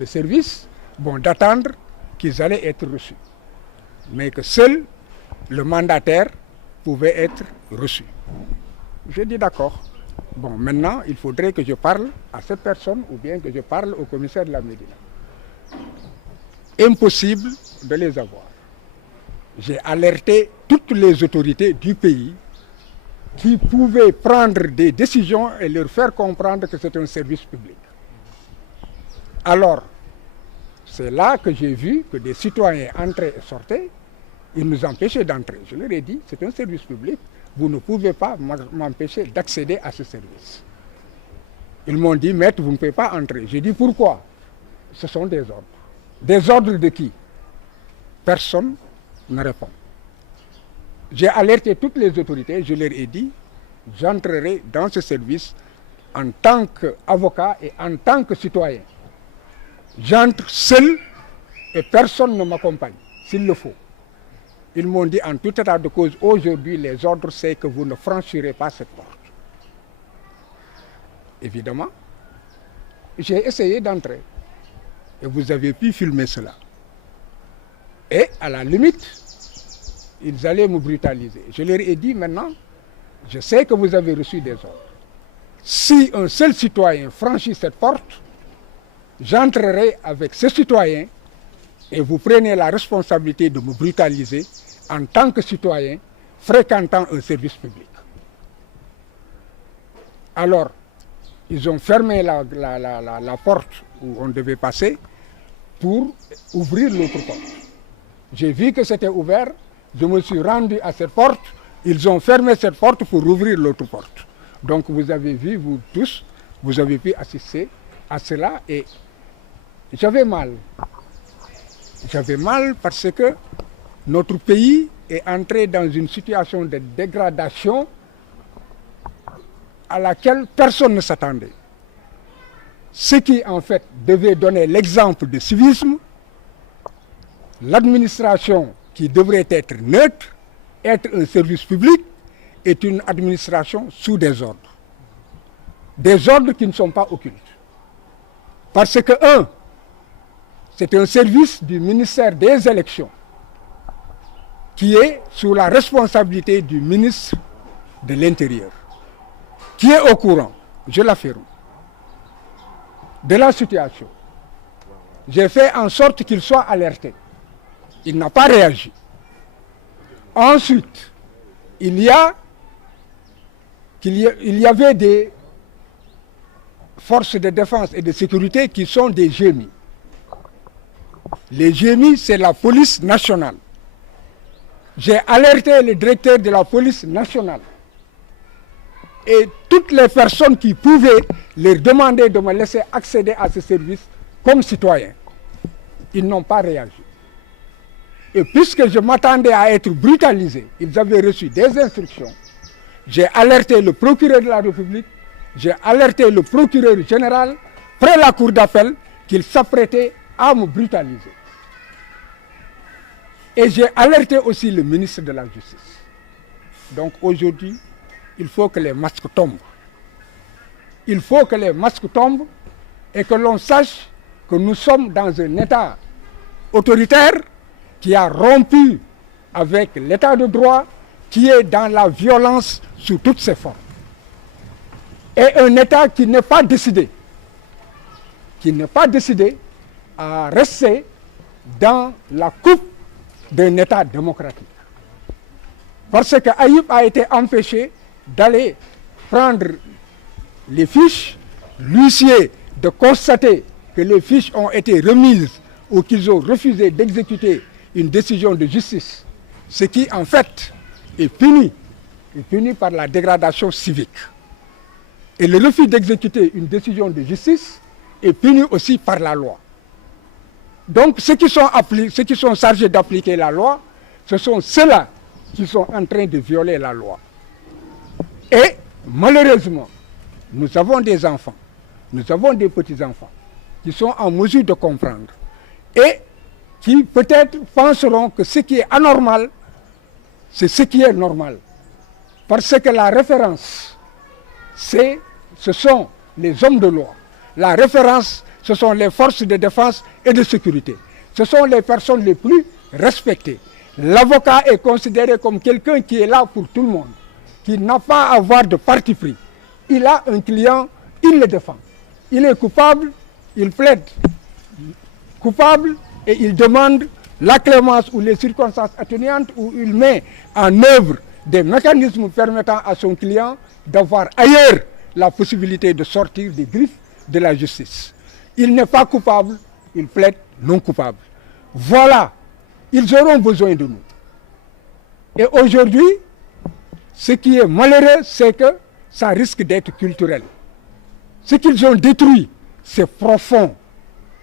de service, d'attendre qu'ils allaient être reçus. Mais que seul le mandataire pouvait être reçu. J'ai dit d'accord. Maintenant, il faudrait que je parle à cette personne ou bien que je parle au commissaire de la Médina. Impossible de les avoir. J'ai alerté toutes les autorités du pays qui pouvaient prendre des décisions et leur faire comprendre que c'est un service public. Alors, c'est là que j'ai vu que des citoyens entraient et sortaient. Ils nous empêchaient d'entrer. Je leur ai dit, c'est un service public, vous ne pouvez pas m'empêcher d'accéder à ce service. Ils m'ont dit, maître, vous ne pouvez pas entrer. J'ai dit, pourquoi? Ce sont des ordres. Des ordres de qui? Personne ne répond. J'ai alerté toutes les autorités, je leur ai dit, j'entrerai dans ce service en tant qu'avocat et en tant que citoyen. J'entre seul et personne ne m'accompagne, s'il le faut. Ils m'ont dit en tout état de cause, aujourd'hui, les ordres, c'est que vous ne franchirez pas cette porte. Évidemment, j'ai essayé d'entrer. Et vous avez pu filmer cela. Et à la limite, ils allaient me brutaliser. Je leur ai dit maintenant, je sais que vous avez reçu des ordres. Si un seul citoyen franchit cette porte, j'entrerai avec ce citoyen et vous prenez la responsabilité de me brutaliser en tant que citoyen fréquentant un service public. Alors, ils ont fermé la porte où on devait passer pour ouvrir l'autre porte. J'ai vu que c'était ouvert, je me suis rendu à cette porte, ils ont fermé cette porte pour ouvrir l'autre porte. Donc vous avez vu, vous tous, vous avez pu assister à cela et j'avais mal. J'avais mal parce que notre pays est entré dans une situation de dégradation à laquelle personne ne s'attendait. Ce qui en fait devait donner l'exemple de civisme, l'administration qui devrait être neutre, être un service public, est une administration sous des ordres. Des ordres qui ne sont pas occultes. Parce que, c'est un service du ministère des élections qui est sous la responsabilité du ministre de l'Intérieur, qui est au courant, je l'affirme, de la situation. J'ai fait en sorte qu'il soit alerté. Il n'a pas réagi. Ensuite, il y avait des forces de défense et de sécurité qui sont des GMI. Les GMI, c'est la police nationale. J'ai alerté le directeur de la police nationale et toutes les personnes qui pouvaient leur demander de me laisser accéder à ce service comme citoyen. Ils n'ont pas réagi. Et puisque je m'attendais à être brutalisé, ils avaient reçu des instructions. J'ai alerté le procureur de la République, j'ai alerté le procureur général près la cour d'appel qu'il s'apprêtait à me brutaliser. Et j'ai alerté aussi le ministre de la Justice. Donc aujourd'hui, il faut que les masques tombent. Il faut que les masques tombent et que l'on sache que nous sommes dans un État autoritaire qui a rompu avec l'État de droit, qui est dans la violence sous toutes ses formes. Et un État qui n'est pas décidé à rester dans la coupe d'un État démocratique. Parce que Ayoub a été empêché d'aller prendre les fiches, l'huissier de constater que les fiches ont été remises ou qu'ils ont refusé d'exécuter une décision de justice, ce qui en fait est puni par la dégradation civique. Et le refus d'exécuter une décision de justice est puni aussi par la loi. Donc ceux qui sont chargés d'appliquer la loi, ce sont ceux-là qui sont en train de violer la loi. Et malheureusement, nous avons des enfants, nous avons des petits-enfants qui sont en mesure de comprendre et qui peut-être penseront que ce qui est anormal, c'est ce qui est normal. Parce que la référence, ce sont les hommes de loi. La référence, ce sont les forces de défense et de sécurité. Ce sont les personnes les plus respectées. L'avocat est considéré comme quelqu'un qui est là pour tout le monde, qui n'a pas à avoir de parti pris. Il a un client, il le défend. Il est coupable, il plaide coupable et il demande la clémence ou les circonstances atténuantes où il met en œuvre des mécanismes permettant à son client d'avoir ailleurs la possibilité de sortir des griffes de la justice. Il n'est pas coupable, il plaide non coupable. Voilà, ils auront besoin de nous. Et aujourd'hui, ce qui est malheureux, c'est que ça risque d'être culturel. Ce qu'ils ont détruit, c'est profond.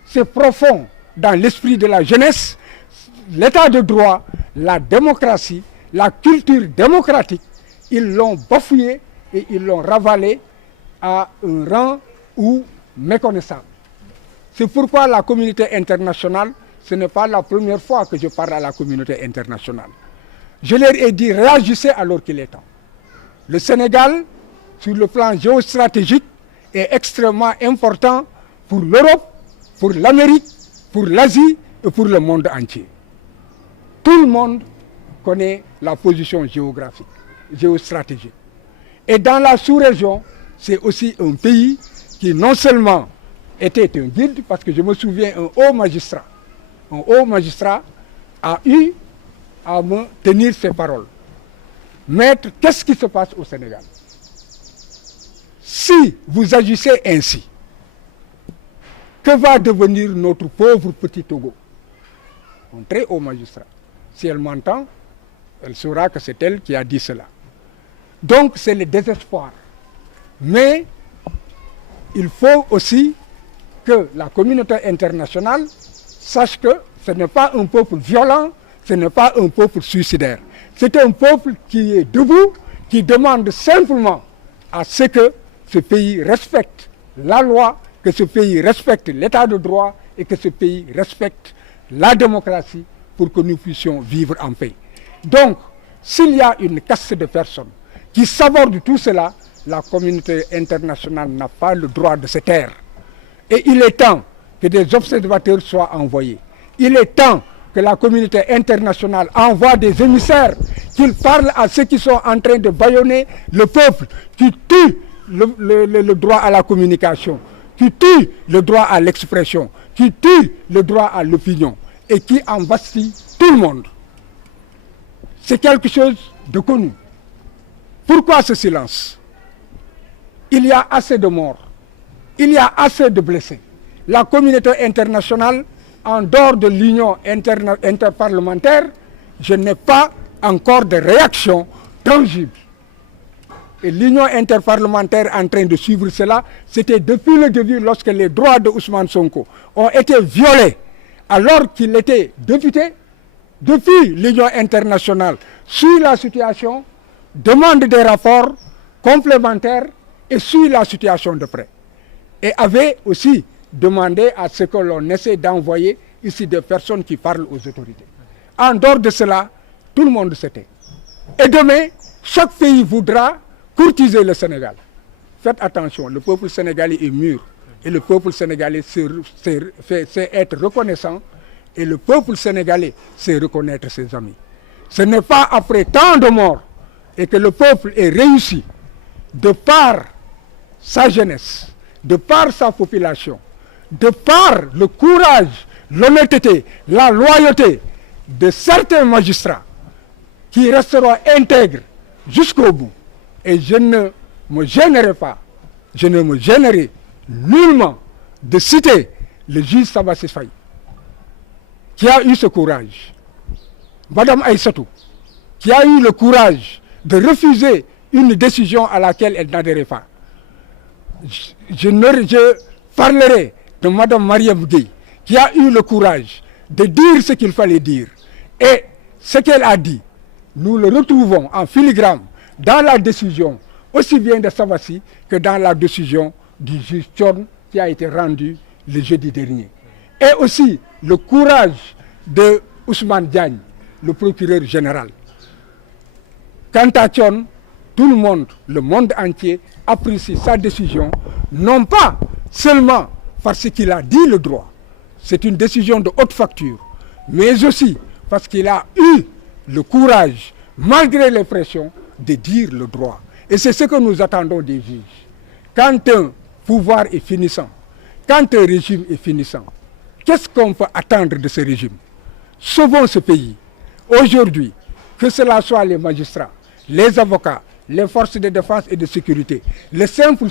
C'est profond dans l'esprit de la jeunesse. L'état de droit, la démocratie, la culture démocratique, ils l'ont bafoué et ils l'ont ravalé à un rang ou méconnaissable. C'est pourquoi la communauté internationale, ce n'est pas la première fois que je parle à la communauté internationale. Je leur ai dit, réagissez alors qu'il est temps. Le Sénégal, sur le plan géostratégique, est extrêmement important pour l'Europe, pour l'Amérique, pour l'Asie et pour le monde entier. Tout le monde connaît la position géographique, géostratégique. Et dans la sous-région, c'est aussi un pays qui non seulement était un guide, parce que je me souviens, un haut magistrat a eu à me tenir ses paroles. Maître, qu'est-ce qui se passe au Sénégal? Si vous agissez ainsi, que va devenir notre pauvre petit Togo? Un très haut magistrat. Si elle m'entend, elle saura que c'est elle qui a dit cela. Donc c'est le désespoir. Mais il faut aussi que la communauté internationale sache que ce n'est pas un peuple violent, ce n'est pas un peuple suicidaire. C'est un peuple qui est debout, qui demande simplement à ce que ce pays respecte la loi, que ce pays respecte l'état de droit et que ce pays respecte la démocratie pour que nous puissions vivre en paix. Donc, s'il y a une caste de personnes qui sabordent tout cela, la communauté internationale n'a pas le droit de se taire. Et il est temps que des observateurs soient envoyés. Il est temps que la communauté internationale envoie des émissaires, qu'ils parlent à ceux qui sont en train de bâillonner le peuple, qui tuent le droit à la communication, qui tuent le droit à l'expression, qui tuent le droit à l'opinion et qui embastillent tout le monde. C'est quelque chose de connu. Pourquoi ce silence? Il y a assez de morts, il y a assez de blessés. La communauté internationale, en dehors de l'union interparlementaire, je n'ai pas encore de réaction tangible. Et l'union interparlementaire en train de suivre cela, c'était depuis le début lorsque les droits de Ousmane Sonko ont été violés alors qu'il était député. Depuis l'union internationale suit la situation, demande des rapports complémentaires et suit la situation de près. Et avait aussi demandé à ce que l'on essaie d'envoyer ici des personnes qui parlent aux autorités. En dehors de cela, tout le monde se tait. Et demain, chaque pays voudra courtiser le Sénégal. Faites attention, le peuple sénégalais est mûr. Et le peuple sénégalais sait être reconnaissant. Et le peuple sénégalais sait reconnaître ses amis. Ce n'est pas après tant de morts et que le peuple est réussi, de par sa jeunesse, de par sa population, de par le courage, l'honnêteté, la loyauté de certains magistrats qui resteront intègres jusqu'au bout. Et je ne me gênerai pas, je ne me gênerai nullement de citer le juge Sabassi Faye, qui a eu ce courage, Madame Aïssatou, qui a eu le courage de refuser une décision à laquelle elle n'adhérait pas. Je parlerai de Madame Mariam Gueye, qui a eu le courage de dire ce qu'il fallait dire. Et ce qu'elle a dit, nous le retrouvons en filigrane dans la décision, aussi bien de Sabassi que dans la décision du juge Thion qui a été rendue le jeudi dernier. Et aussi le courage de Ousmane Diagne, le procureur général. Quant à Thion, tout le monde entier apprécie sa décision, non pas seulement parce qu'il a dit le droit. C'est une décision de haute facture, mais aussi parce qu'il a eu le courage, malgré les pressions, de dire le droit. Et c'est ce que nous attendons des juges. Quand un pouvoir est finissant, quand un régime est finissant, qu'est-ce qu'on peut attendre de ce régime? Sauvons ce pays. Aujourd'hui, que cela soit les magistrats, les avocats, les forces de défense et de sécurité, les simples